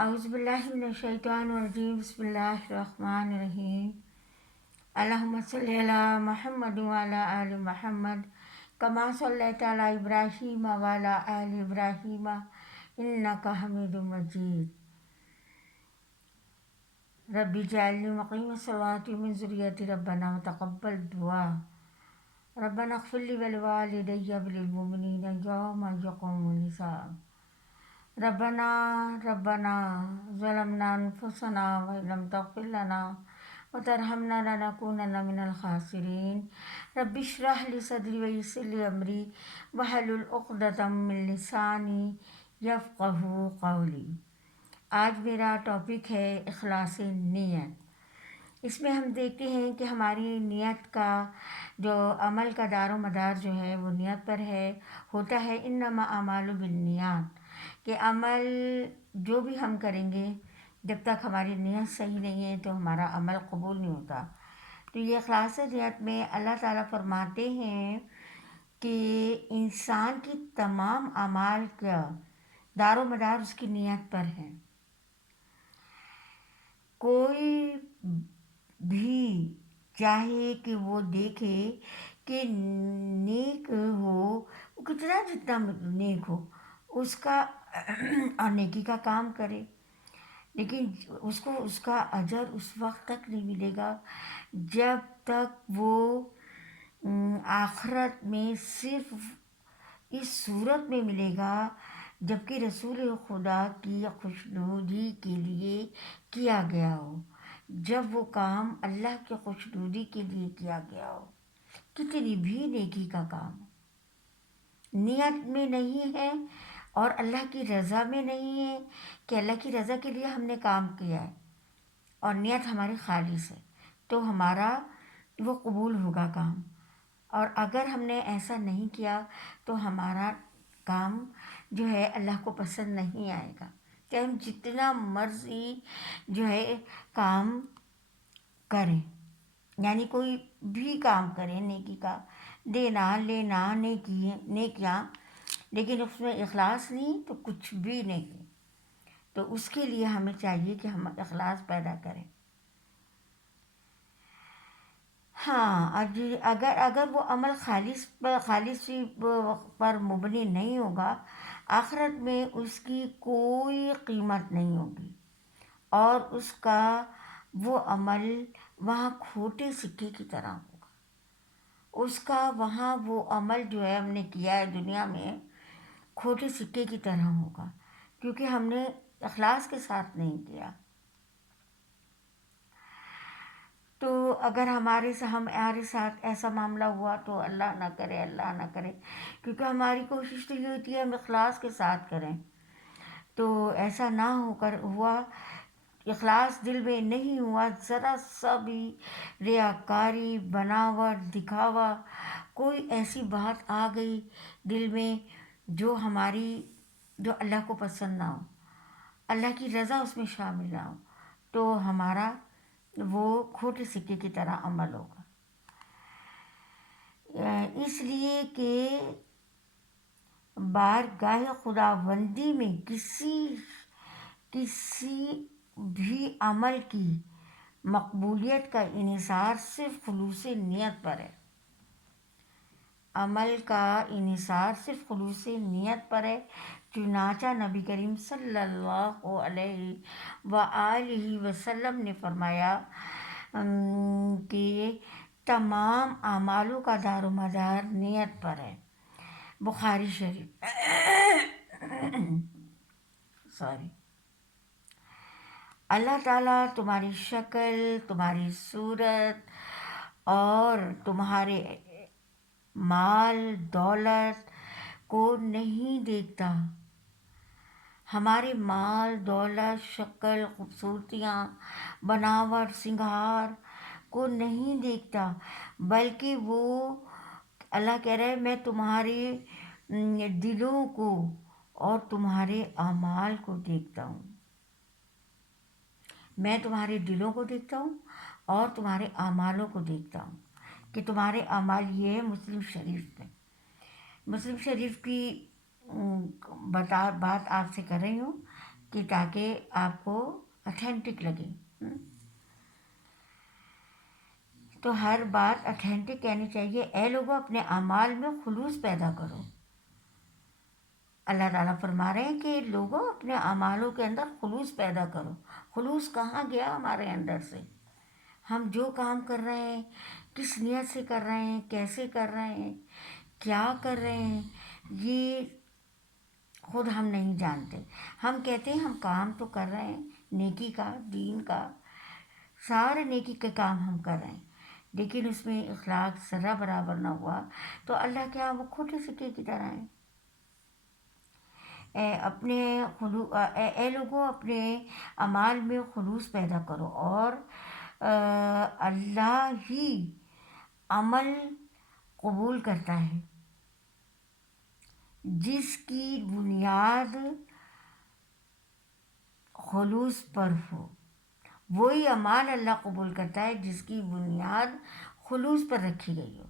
اعوذ باللہ من الشیطان الرجیم بسم اللہ الرحمن الرحیم اللہم صلی علی محمد وعلی آل محمد کما صلیت علی ابراہیم وعلی آل ابراہیم انک حمید مجید رب اجعلنی مقیم الصلاۃ من ذریتی ربنا وتقبل دعا ربنا اغفر لی ولوالدی وللمؤمنین یوم یقوم الحساب ربنا ظلمنا انفسنا وان لم تغفر لنا وترحمنا لنكونن من الخاسرین رب اشرح لی صدری ویسر لی امری واحلل عقدۃ من لسانی یفقہوا قولی۔ آج میرا ٹاپک ہے اخلاص نیت۔ اس میں ہم دیکھتے ہیں کہ ہماری نیت کا جو عمل کا دار و مدار جو ہے وہ نیت پر ہوتا ہے۔ انما اعمال بالنیات، کہ عمل جو بھی ہم کریں گے جب تک ہماری نیت صحیح نہیں ہے تو ہمارا عمل قبول نہیں ہوتا۔ تو یہ اخلاص نیت میں اللہ تعالیٰ فرماتے ہیں کہ انسان کی تمام اعمال کا دار و مدار اس کی نیت پر ہے۔ کوئی بھی چاہے کہ وہ دیکھے کہ نیک ہو، وہ جتنا نیک ہو اس کا اور نیکی کا کام کرے، لیکن اس کو اس کا اجر اس وقت تک نہیں ملے گا جب تک وہ آخرت میں صرف اس صورت میں ملے گا جبکہ رسول خدا کی خوشنودی کے لیے کیا گیا ہو، جب وہ کام اللہ کی خوشنودی کے لیے کیا گیا ہو۔ کتنی بھی نیکی کا کام نیت میں نہیں ہے اور اللہ کی رضا میں نہیں ہے کہ اللہ کی رضا کے لیے ہم نے کام کیا ہے اور نیت ہماری خالص ہے تو ہمارا وہ قبول ہوگا کام، اور اگر ہم نے ایسا نہیں کیا تو ہمارا کام جو ہے اللہ کو پسند نہیں آئے گا۔ کہ ہم جتنا مرضی جو ہے کام کریں، یعنی کوئی بھی کام کریں نیکی کا، دینا لینا نیکیاں، لیکن اس میں اخلاص نہیں تو کچھ بھی نہیں۔ تو اس کے لیے ہمیں چاہیے کہ ہم اخلاص پیدا کریں۔ ہاں، اگر وہ عمل خالص پر مبنی نہیں ہوگا، آخرت میں اس کی کوئی قیمت نہیں ہوگی اور اس کا وہ عمل وہاں کھوٹے سکے کی طرح ہوگا۔ اس کا وہاں وہ عمل جو ہے ہم نے کیا ہے دنیا میں کھوٹے سکے کی طرح ہوگا، کیونکہ ہم نے اخلاص کے ساتھ نہیں کیا۔ تو اگر ہمارے ساتھ ایسا معاملہ ہوا تو اللہ نہ کرے، کیونکہ ہماری کوشش تو یہ ہوتی ہے ہم اخلاص کے ساتھ کریں، تو ایسا نہ ہوا، اخلاص دل میں نہیں ہوا، ذرا سا بھی ریاکاری، بناوٹ، دکھاوا، کوئی ایسی بات آ گئی دل میں جو اللہ کو پسند نہ ہو، اللہ کی رضا اس میں شامل نہ ہو، تو ہمارا وہ کھوٹے سکے کی طرح عمل ہوگا۔ اس لیے کہ بارگاہ خداوندی میں کسی بھی عمل کی مقبولیت کا انحصار صرف خلوص نیت پر ہے۔ عمل کا انحصار صرف خلوص نیت پر ہے، چنانچہ نبی کریم صلی اللہ علیہ وآلہ وسلم نے فرمایا کہ تمام اعمالوں کا دار و مدار نیت پر ہے۔ بخاری شریف اللہ تعالیٰ تمہاری شکل، تمہاری صورت اور تمہارے مال دولت کو نہیں دیکھتا۔ ہمارے مال دولت، شکل، خوبصورتیاں، بناوٹ، سنگھار کو نہیں دیکھتا، بلکہ وہ اللہ کہہ رہا ہے میں تمہارے دلوں کو اور تمہارے اعمال کو دیکھتا ہوں۔ میں تمہارے دلوں کو دیکھتا ہوں اور تمہارے اعمالوں کو دیکھتا ہوں کہ تمہارے اعمال یہ ہے۔ مسلم شریف کی بات آپ سے کر رہی ہوں کہ تاکہ آپ کو اتھینٹک لگے. تو ہر بات اتھینٹک کہنی چاہیے. اے لوگوں اپنے اعمال میں خلوص پیدا کرو. اللہ تعالیٰ فرما رہے ہیں کہ لوگوں اپنے اعمالوں کے اندر خلوص پیدا کرو. خلوص کہاں گیا ہمارے اندر سے؟ ہم جو کام کر رہے ہیں کس نیت سے کر رہے ہیں، کیسے کر رہے ہیں، کیا کر رہے ہیں، یہ خود ہم نہیں جانتے. ہم کہتے ہیں ہم کام تو کر رہے ہیں نیکی کا، دین کا، سارے نیکی کے کام ہم کر رہے ہیں، لیکن اس میں اخلاق ذرہ برابر نہ ہوا تو اللہ کیا وہ کھوٹے سکے کی طرح ہیں. اے لوگوں اپنے اعمال میں خلوص پیدا کرو اور اللہ ہی عمل قبول کرتا ہے جس کی بنیاد خلوص پر ہو. وہی اعمال اللہ قبول کرتا ہے جس کی بنیاد خلوص پر رکھی گئی ہو.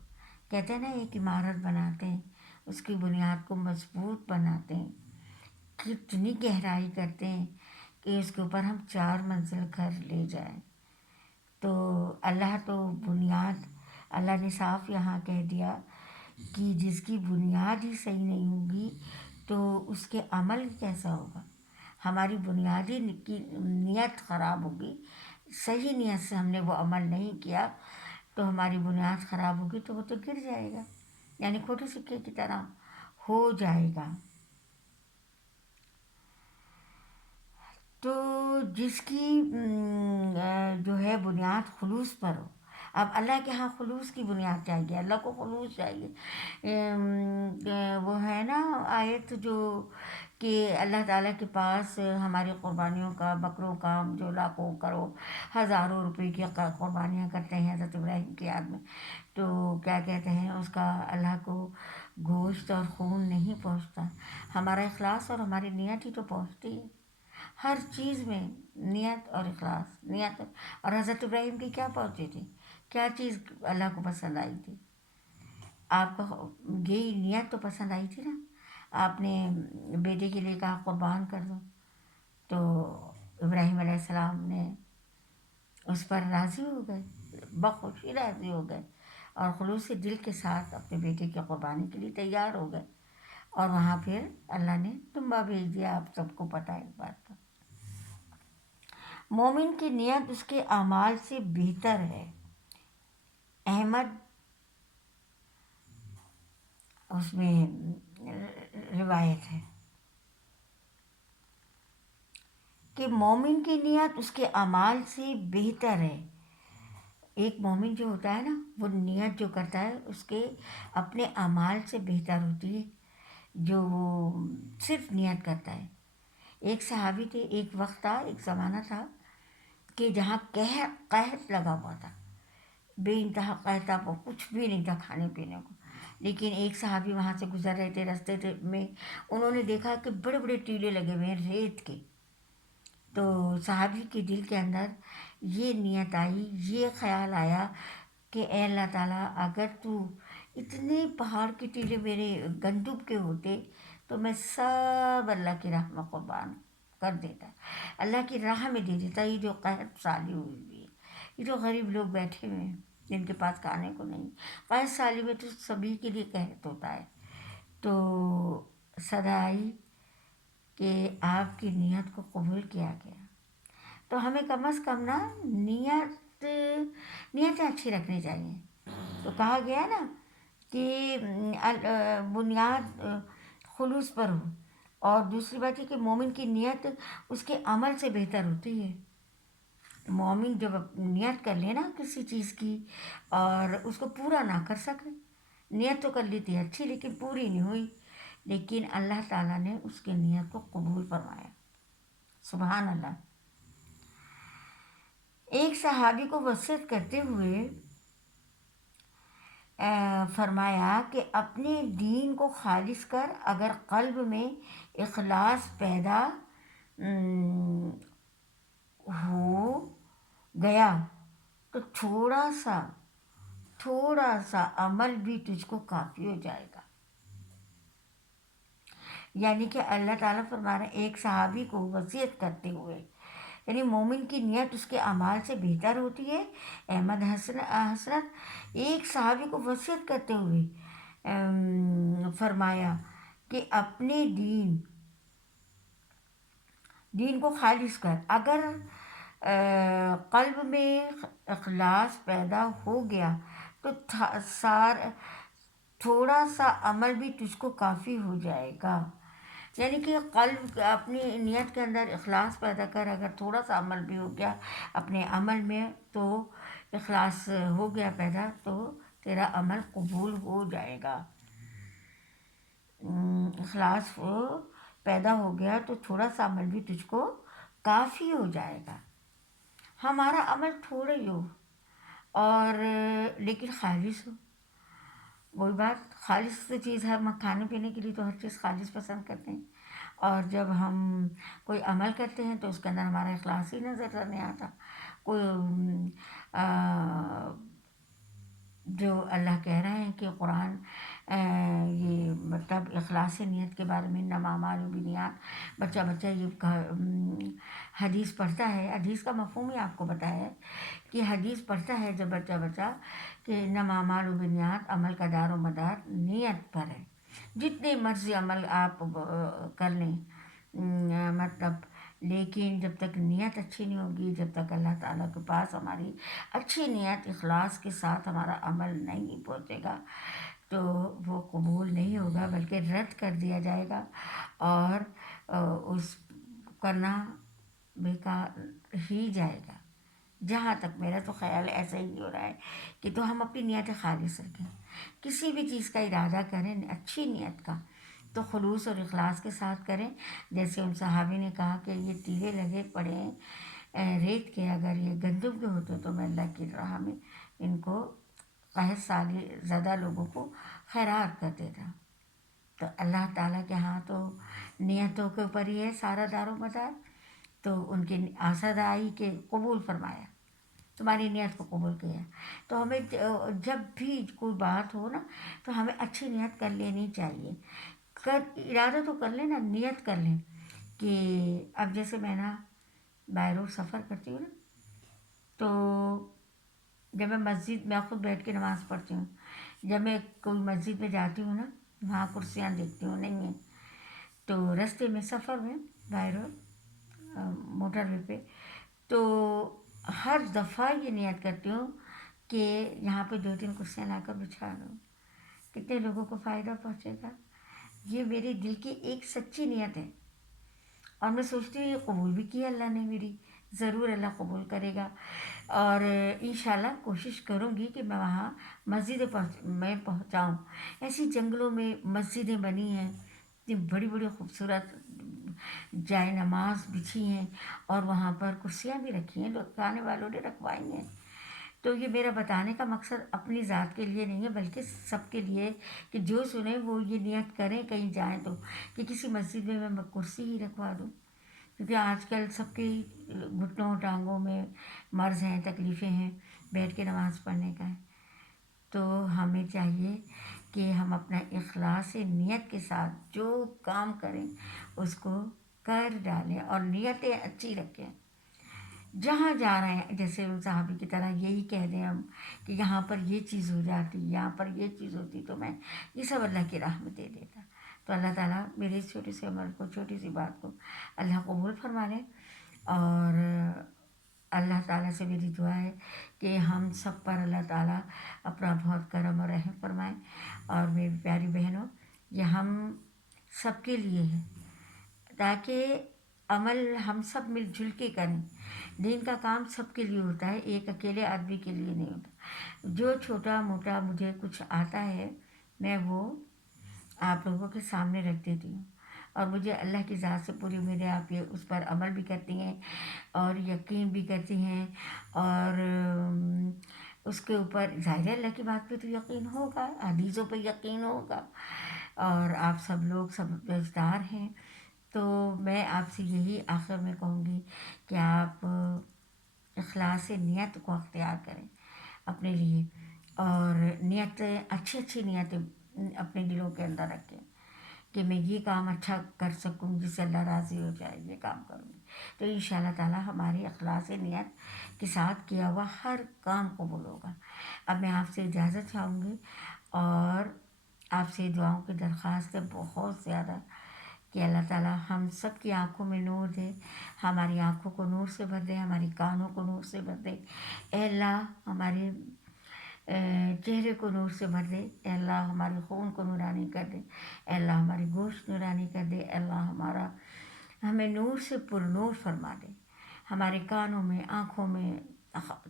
کہتے ہیں نا ایک عمارت بناتے ہیں، اس کی بنیاد کو مضبوط بناتے ہیں، کتنی گہرائی کرتے ہیں کہ اس کے اوپر ہم 4 منزل گھر لے جائیں. تو اللہ تو بنیاد، اللہ نے صاف یہاں کہہ دیا کہ جس کی بنیاد ہی صحیح نہیں ہوگی تو اس کے عمل کیسا ہوگا. ہماری بنیادی نیت خراب ہوگی، صحیح نیت سے ہم نے وہ عمل نہیں کیا تو ہماری بنیاد خراب ہوگی تو وہ تو گر جائے گا، یعنی کھوٹے سکے کی طرح ہو جائے گا. تو جس کی جو ہے بنیاد خلوص پر ہو. اب اللہ کے ہاں خلوص کی بنیاد چاہیے، اللہ کو خلوص چاہیے. وہ ہے نا آیت جو کہ اللہ تعالیٰ کے پاس ہماری قربانیوں کا، بکروں کا، جو لاکھوں کروڑ ہزاروں روپے کی قربانیاں کرتے ہیں حضرت ابراہیم کی یاد میں، تو کیا کہتے ہیں اس کا اللہ کو گوشت اور خون نہیں پہنچتا. ہمارا اخلاص اور ہماری نیت ہی تو پہنچتی ہے. ہر چیز میں نیت اور اخلاص، نیت. اور حضرت ابراہیم کی کیا پہنچی تھی، کیا چیز اللہ کو پسند آئی تھی؟ آپ کو یہی نیت تو پسند آئی تھی نا. آپ نے بیٹے کے لیے کہا قربان کر دو، تو ابراہیم علیہ السلام نے اس پر راضی ہو گئے، بخوشی راضی ہو گئے اور خلوص دل کے ساتھ اپنے بیٹے کی قربانی کے لیے تیار ہو گئے. اور وہاں پھر اللہ نے دمبا بھیج دیا. آپ سب کو پتہ ہے اس بات کا. مومن کی نیت اس کے اعمال سے بہتر ہے. احمد اس میں روایت ہے کہ مومن کی نیت اس کے اعمال سے بہتر ہے. ایک مومن جو ہوتا ہے نا وہ نیت جو کرتا ہے اس کے اپنے اعمال سے بہتر ہوتی ہے جو وہ صرف نیت کرتا ہے. ایک صحابی تھے، ایک وقت تھا، ایک زمانہ تھا کہ جہاں قحط لگا ہوا تھا، بے انتہا قحط تھا، وہ کچھ بھی نہیں تھا کھانے پینے کو. لیکن ایک صحابی وہاں سے گزر رہے تھے، رستے میں انہوں نے دیکھا کہ بڑے بڑے ٹیلے لگے ہوئے ہیں ریت کے. تو صحابی کے دل کے اندر یہ نیت آئی، یہ خیال آیا کہ اے اللہ تعالیٰ اگر تو اتنے پہاڑ کے ٹیلے میرے گندم کے ہوتے تو میں سب اللہ کی راہ میں قربان کر دیتا، اللہ کی راہ میں دے دیتا. یہ جو قحط سالی ہوئی ہے، یہ جو غریب لوگ بیٹھے ہوئے ہیں جن کے پاس کھانے کو نہیں، قحط سالی میں تو سبھی کے لیے قحط ہوتا ہے. تو صدا آئی کہ آپ کی نیت کو قبول کیا گیا. تو ہمیں کم از کم نا نیتیں اچھی رکھنی چاہیے. تو کہا گیا نا کہ بنیاد خلوص پر ہو. اور دوسری بات یہ کہ مومن کی نیت اس کے عمل سے بہتر ہوتی ہے. مومن جب نیت کر لے نا کسی چیز کی اور اس کو پورا نہ کر سکے، نیت تو کر لی تھی اچھی لیکن پوری نہیں ہوئی، لیکن اللہ تعالیٰ نے اس کی نیت کو قبول فرمایا. سبحان اللہ. ایک صحابی کو وصیت کرتے ہوئے فرمایا کہ اپنے دین کو خالص کر، اگر قلب میں اخلاص پیدا ہو گیا تو تھوڑا سا عمل بھی تجھ کو کافی ہو جائے گا. یعنی کہ اللہ تعالیٰ فرما رہے ہیں ایک صحابی کو وصیت کرتے ہوئے، یعنی مومن کی نیت اس کے اعمال سے بہتر ہوتی ہے۔ احمد حسرت ایک صحابی کو وصیت کرتے ہوئے فرمایا کہ اپنے دین کو خالص کر، اگر قلب میں اخلاص پیدا ہو گیا تو تھوڑا سا عمل بھی تجھ کو کافی ہو جائے گا۔ یعنی کہ قلب اپنی نیت کے اندر اخلاص پیدا کر، اگر تھوڑا سا عمل بھی ہو گیا اپنے عمل میں تو اخلاص ہو گیا پیدا تو تیرا عمل قبول ہو جائے گا۔ اخلاص پیدا ہو گیا تو تھوڑا سا عمل بھی تجھ کو کافی ہو جائے گا۔ ہمارا عمل تھوڑا ہی ہو اور لیکن خالص ہو، وہی بات خالص چیز ہے، ہم کھانے پینے کے لیے تو ہر چیز خالص پسند کرتے ہیں، اور جب ہم کوئی عمل کرتے ہیں تو اس کے اندر ہمارا اخلاص ہی نظر نہیں آتا۔ کوئی جو اللہ کہہ رہے ہیں کہ قرآن یہ مطلب اخلاص نیت کے بارے میں انما الاعمال بالنیات، بچہ یہ حدیث پڑھتا ہے، حدیث کا مفہوم ہی آپ کو بتایا ہے کہ حدیث پڑھتا ہے جب بچہ کہ انما الاعمال بالنیات، عمل کا دار و مدار نیت پر ہے۔ جتنے مرضی عمل آپ کر لیں مطلب، لیکن جب تک نیت اچھی نہیں ہوگی، جب تک اللہ تعالیٰ کے پاس ہماری اچھی نیت اخلاص کے ساتھ ہمارا عمل نہیں پہنچے گا تو وہ قبول نہیں ہوگا بلکہ رد کر دیا جائے گا، اور اس کرنا بیکار ہی جائے گا۔ جہاں تک میرا تو خیال ایسا ہی ہو رہا ہے کہ تو ہم اپنی نیت خالص رکھیں، کسی بھی چیز کا ارادہ کریں اچھی نیت کا تو خلوص اور اخلاص کے ساتھ کریں۔ جیسے ان صحابی نے کہا کہ یہ تیلے لگے پڑے ہیں ریت کے، اگر یہ گندم کے ہوتے تو میں اللہ کی راہ میں ان کو قحط سالی زدہ لوگوں کو خیرات کر دیتا۔ تو اللہ تعالیٰ کے ہاں تو نیتوں کے اوپر ہی ہے سارا دار و مدار، تو ان کی آسد آئی کہ قبول فرمایا، تمہاری نیت کو قبول کیا۔ تو ہمیں جب بھی کوئی بات ہو نا تو ہمیں اچھی نیت کر لینی چاہیے، ارادہ تو کر لیں نا، نیت کر لیں کہ اب جیسے میں نا بائی روڈ سفر کرتی ہوں نا، تو جب میں مسجد میں خود بیٹھ کے نماز پڑھتی ہوں، جب میں کوئی مسجد میں جاتی ہوں نا وہاں کرسیاں دیکھتی ہوں نہیں ہیں، تو رستے میں سفر میں بائی روڈ موٹر وے پہ تو ہر دفعہ یہ نیت کرتی ہوں کہ یہاں پہ 2-3 کرسیاں لا کر بچھا دو، کتنے لوگوں کو فائدہ پہنچے گا۔ یہ میرے دل کی ایک سچی نیت ہے، اور میں سوچتی ہوں یہ قبول بھی کیا اللہ نے میری، ضرور اللہ قبول کرے گا، اور انشاءاللہ کوشش کروں گی کہ میں وہاں مسجد میں پہنچاؤں۔ ایسی جنگلوں میں مسجدیں بنی ہیں، اتنی بڑی بڑی خوبصورت جائے نماز بچھی ہیں، اور وہاں پر کرسیاں بھی رکھی ہیں، لوگ کھانے والوں نے رکھوائی ہیں۔ تو یہ میرا بتانے کا مقصد اپنی ذات کے لیے نہیں ہے بلکہ سب کے لیے، کہ جو سنیں وہ یہ نیت کریں کہیں جائیں تو کہ کسی مسجد میں میں کرسی ہی رکھوا دوں، کیونکہ آج کل سب کے گھٹنوں ٹانگوں میں مرض ہیں، تکلیفیں ہیں، بیٹھ کے نماز پڑھنے کا ہے۔ تو ہمیں چاہیے کہ ہم اپنا اخلاص نیت کے ساتھ جو کام کریں اس کو کر ڈالیں اور نیتیں اچھی رکھیں۔ جہاں جا رہے ہیں جیسے ان صحابی کی طرح یہی کہہ دیں ہم کہ یہاں پر یہ چیز ہو جاتی، یہاں پر یہ چیز ہوتی تو میں یہ سب اللہ کی راہ میں دے دیتا۔ تو اللہ تعالیٰ میرے اس چھوٹے سے عمل کو، چھوٹی سی بات کو اللہ قبول فرما لے، اور اللہ تعالیٰ سے میری دعا ہے کہ ہم سب پر اللہ تعالیٰ اپنا بہت کرم اور رحم فرمائیں۔ اور میری پیاری بہنوں، یہ ہم سب کے لیے ہے تاکہ عمل ہم سب مل جل کے کریں۔ دین کا کام سب کے لیے ہوتا ہے، ایک اکیلے آدمی کے لیے نہیں ہوتا۔ جو چھوٹا موٹا مجھے کچھ آتا ہے میں وہ آپ لوگوں کے سامنے رکھ دیتی ہوں، اور مجھے اللہ کی ذات سے پوری امید ہے آپ یہ اس پر عمل بھی کرتی ہیں اور یقین بھی کرتی ہیں، اور اس کے اوپر ظاہر ہے اللہ کی بات پہ تو یقین ہوگا، حدیثوں پہ یقین ہوگا، اور آپ سب لوگ سمجھدار ہیں۔ تو میں آپ سے یہی آخر میں کہوں گی کہ آپ اخلاص نیت کو اختیار کریں اپنے لیے، اور نیت اچھی نیتیں اپنے دلوں کے اندر رکھیں کہ میں یہ کام اچھا کر سکوں جس سے اللہ راضی ہو جائے، یہ کام کروں گی، تو انشاءاللہ تعالیٰ ہماری اخلاص نیت کے ساتھ کیا ہوا ہر کام قبول ہوگا۔ اب میں آپ سے اجازت چاہوں گی اور آپ سے دعاؤں کی درخواست ہے بہت زیادہ کہ اللہ تعالیٰ ہم سب کی آنکھوں میں نور دے، ہماری آنکھوں کو نور سے بھر دے، ہماری کانوں کو نور سے بھر دے، اے اللہ ہمارے چہرے کو نور سے بھر دے، اے اللہ ہمارے خون کو نورانی کر دے، اے اللہ ہماری گوشت نورانی کر دے، اے اللہ ہمیں نور سے پر نور فرما دے، ہمارے کانوں میں، آنکھوں میں،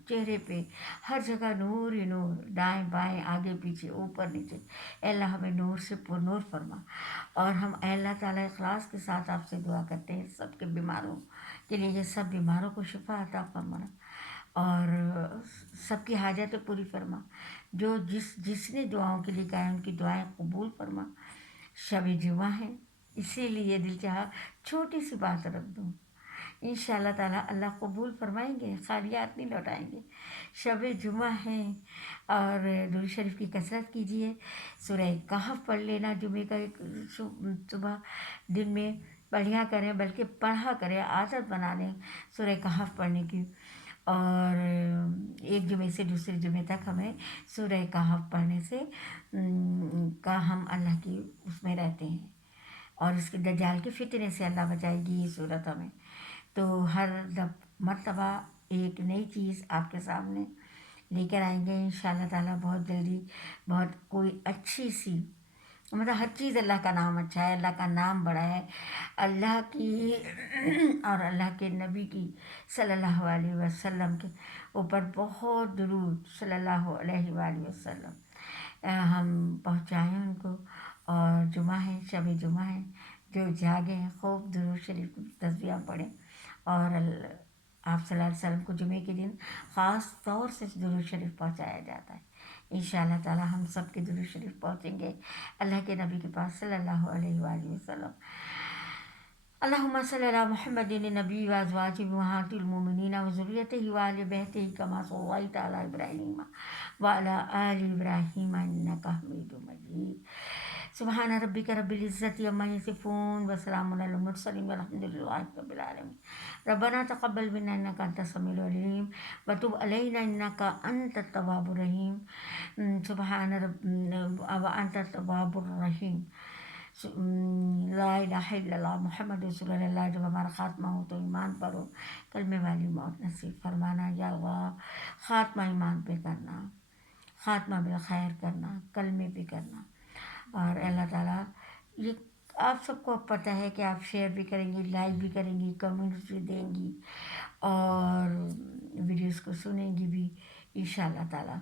چہرے پہ، ہر جگہ نور ہی نور، دائیں بائیں آگے پیچھے اوپر نیچے، اے اللہ ہمیں نور سے پر نور فرما۔ اور ہم اے اللہ تعالیٰ اخلاص کے ساتھ آپ سے دعا کرتے ہیں سب کے بیماروں کے لیے، یہ سب بیماروں کو شفا عطا فرمانا اور سب کی حاجتیں پوری فرما، جو جس نے دعاؤں کے لیے کہا ہے ان کی دعائیں قبول فرما۔ شب جمعہ ہے اسی لیے دل چاہا چھوٹی سی بات رکھ دوں، انشاءاللہ تعالیٰ اللہ قبول فرمائیں گے، خالیات نہیں لوٹائیں گے۔ شب جمعہ ہے اور درود شریف کی کثرت کیجیے، سورہ کہف پڑھ لینا، جمعہ کا ایک صبح دن میں پڑھیا کریں، بلکہ پڑھا کریں، عادت بنا لیں سورہ کہف پڑھنے کی، اور ایک جمعے سے دوسرے جمعے تک ہمیں سورہ کہف پڑھنے سے کا ہم اللہ کی اس میں رہتے ہیں، اور اس کے دجال کے فتنے سے اللہ بچائے گی یہ صورت ہمیں۔ تو ہر مرتبہ ایک نئی چیز آپ کے سامنے لے کر آئیں گے انشاءاللہ تعالیٰ بہت جلدی، بہت کوئی اچھی سی، مطلب ہر چیز اللہ کا نام اچھا ہے، اللہ کا نام بڑا ہے، اللہ کی اور اللہ کے نبی کی صلی اللہ علیہ وسلم کے اوپر بہت درود صلی اللہ علیہ وآلہ وسلم ہم پہنچائیں ان کو۔ اور جمعہ ہے، شب جمعہ ہے، جو جاگے ہیں خوب درود شریف کی تسبیحاں پڑھیں، اور آپ صلی اللہ علیہ وسلم کو جمعے کے دن خاص طور سے درود شریف پہنچایا جاتا ہے۔ انشاءاللہ تعالیٰ ہم سب کے درود شریف پہنچیں گے اللہ کے نبی کے پاس صلی اللہ علیہ وآلہ وسلم۔ اللہم صلی علی محمد النبی و ازواجہ امہات المومنین و ذریتہ و آل بیتہ کما صلیت علی ابراہیم وعلی آل ابراہیم انک حمید مجید۔ سبحان ربک رب العزت عما یصفون وسلام علی المرسلین والحمد للہ رب العالمین۔ ربنا تقبل منا انک انت السمیع العلیم وتب علینا انک انت التواب الرحیم، سبحان رب وانت التواب الرحیم، لا الہ الا اللہ محمد رسول اللہ۔ جب ہمارا خاتمہ ہو تو ایمان پر ہو، کلمے والی موت نصیب فرمانا یا اللہ، خاتمہ ایمان پہ کرنا، خاتمہ بالخیر کرنا، کلمے پہ کرنا۔ اور اللہ تعالیٰ یہ آپ سب کو پتہ ہے کہ آپ شیئر بھی کریں گی، لائک بھی کریں گی، کمنٹس بھی دیں گی، اور ویڈیوز کو سنیں گی بھی انشاءاللہ تعالیٰ،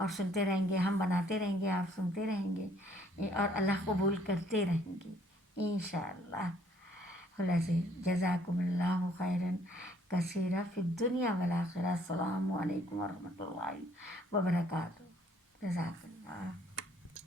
اور سنتے رہیں گے، ہم بناتے رہیں گے، آپ سنتے رہیں گے، اور اللہ قبول کرتے رہیں گے انشاءاللہ۔ خلاصے جزاکم اللہ خیرا کثیرا فی الدنیا والآخرہ۔ السلام علیکم ورحمۃ اللہ وبرکاتہ۔ جزاک اللہ۔